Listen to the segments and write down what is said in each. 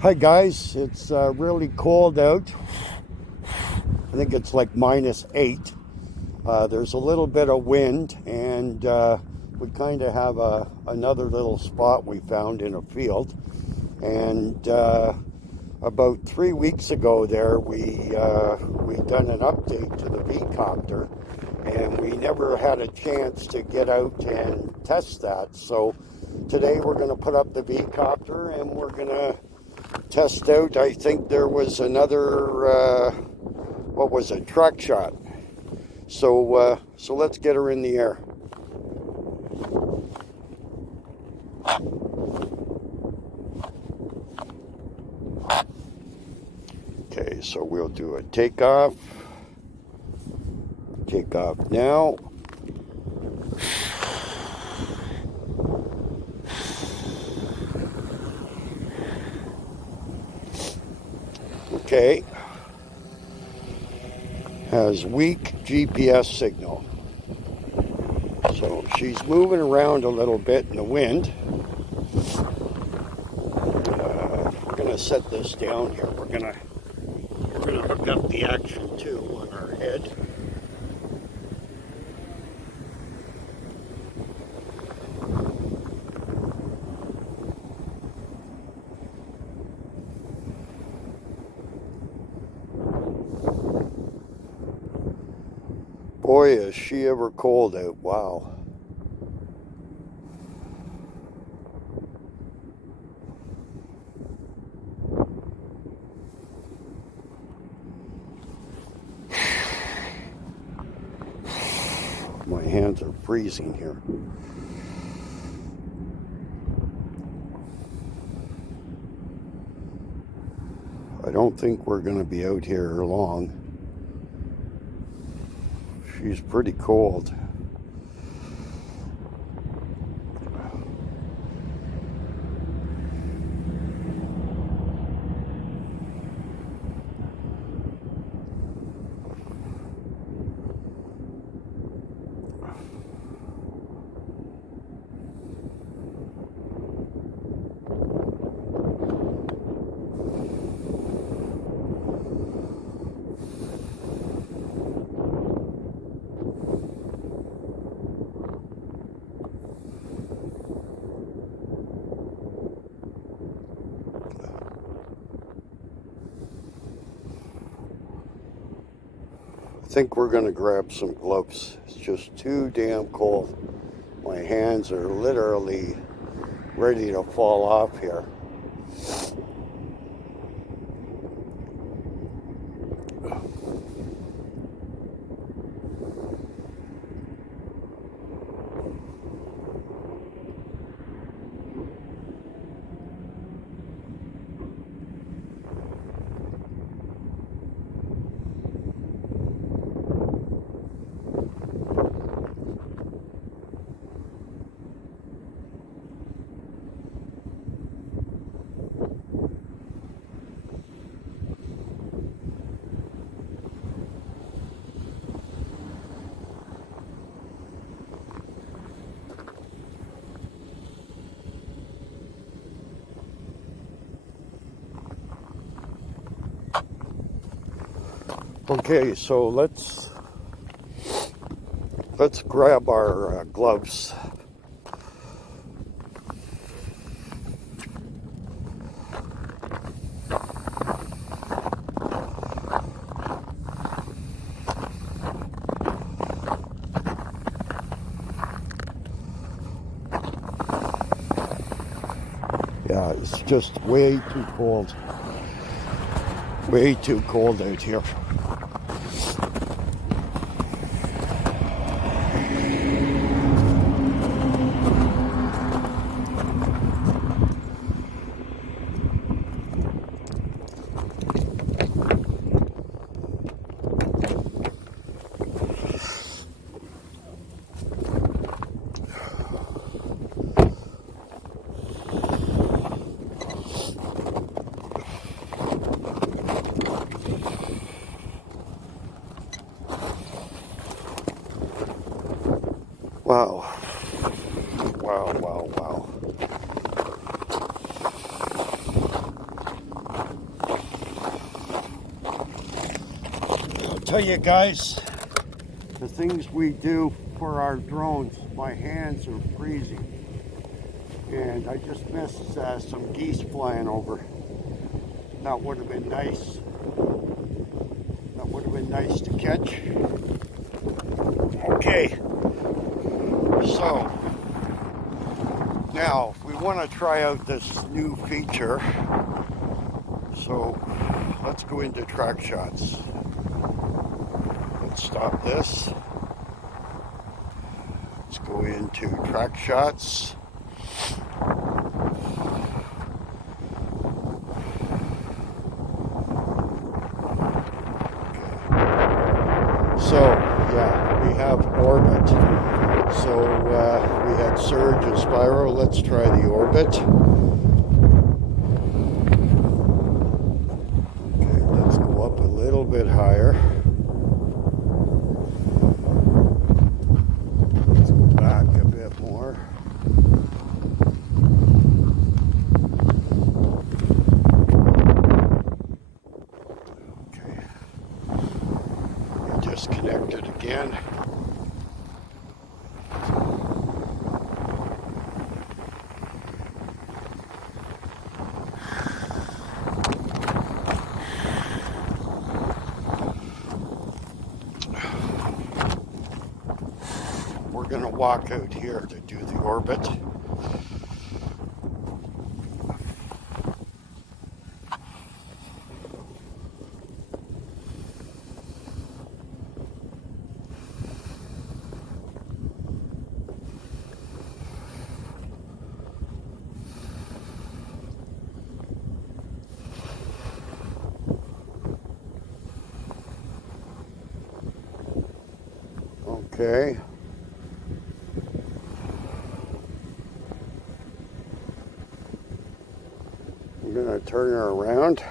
Hi guys, it's really cold out. I think it's like -8. There's a little bit of wind, and we kind of have another little spot we found in a field. And about 3 weeks ago, there we done an update to the V-Copter, and we never had a chance to get out and test that. So today we're going to put up the V-Copter and we're going to test out. I think there was another what was it, TrackShot. So let's get her in the air. Okay, so we'll do a takeoff now. Okay, has weak GPS signal. So she's moving around a little bit in the wind. We're gonna set this down here. We're gonna hook up the Action 2 on our head. Boy, is she ever cold out. Wow. My hands are freezing here. I don't think we're going to be out here long. She's pretty cold. I think we're going to grab some gloves. It's just too damn cold. My hands are literally ready to fall off here. Okay, so let's grab our gloves. Yeah, it's just way too cold. Way too cold out here. Wow. Wow. tell you guys, the things we do for our drones, my hands are freezing. And I just missed some geese flying over. That would have been nice. That would have been nice to catch. Okay, so now we want to try out this new feature. So let's go into TrackShots. Let's stop this. Let's go into TrackShots. So, yeah, we have orbit. So, we had surge and spiral. Let's try the orbit. Okay, let's go up a little bit higher. Let's go back a bit more. Okay. Disconnected again. We're going to walk out here to do the orbit. Okay. I'm going to turn her around.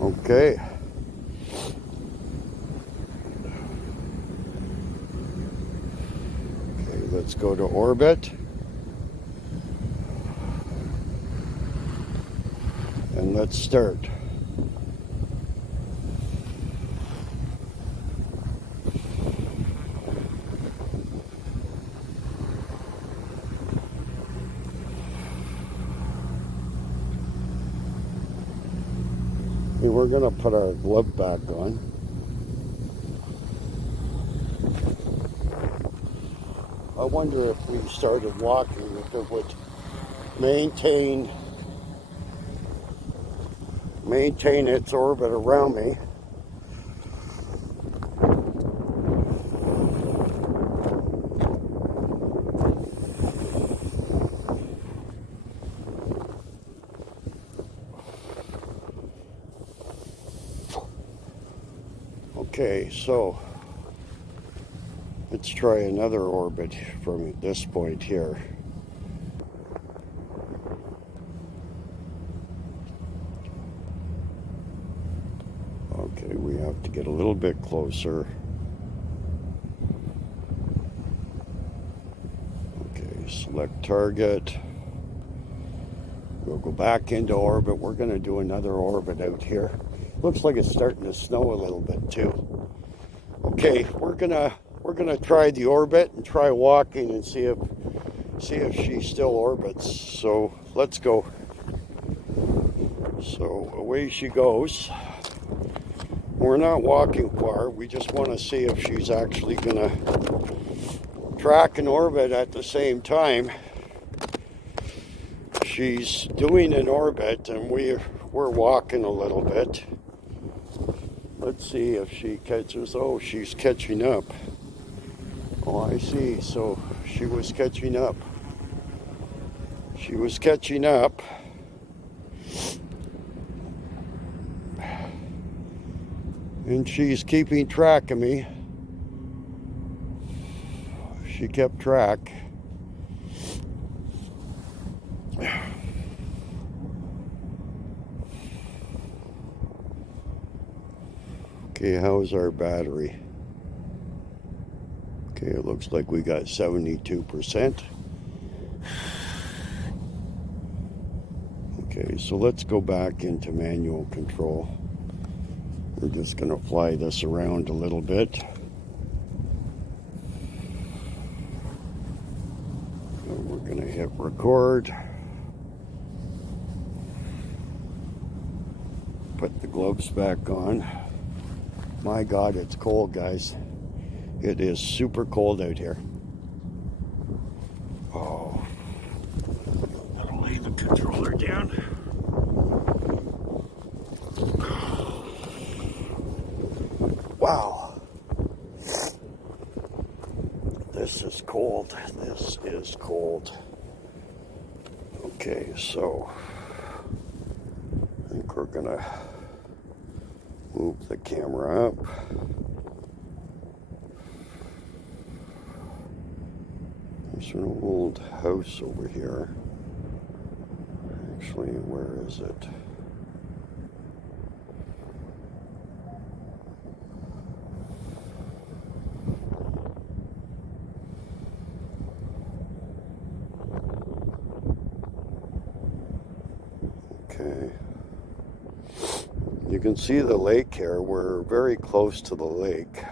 Okay. Okay, let's go to orbit. And let's start. And we're going to put our glove back on. I wonder if we started walking, if it would maintain its orbit around me. Okay, so let's try another orbit from this point here. Okay, we have to get a little bit closer. Okay, select target. We'll go back into orbit. We're going to do another orbit out here. Looks like it's starting to snow a little bit too. Okay, we're gonna try the orbit and try walking and see if she still orbits. So let's go. So away she goes. We're not walking far. We just want to see if she's actually gonna track and orbit at the same time. She's doing an orbit and we're walking a little bit. Let's see if she catches. Oh, she's catching up. Oh, I see. So she was catching up. She was catching up. And she's keeping track of me. She kept track. Okay, how's our battery? Okay, Okay, it looks like we got 72%. Okay, so let's go back into manual control. We're just going to fly this around a little bit. And we're going to hit record. Put the gloves back on. My God, it's cold, guys. It is super cold out here. Oh, I'll lay the controller down. Wow. This is cold. This is cold. Okay, so I think we're gonna move the camera up. There's an old house over here. Actually, where is it? Okay. You can see the lake here. We're very close to the lake.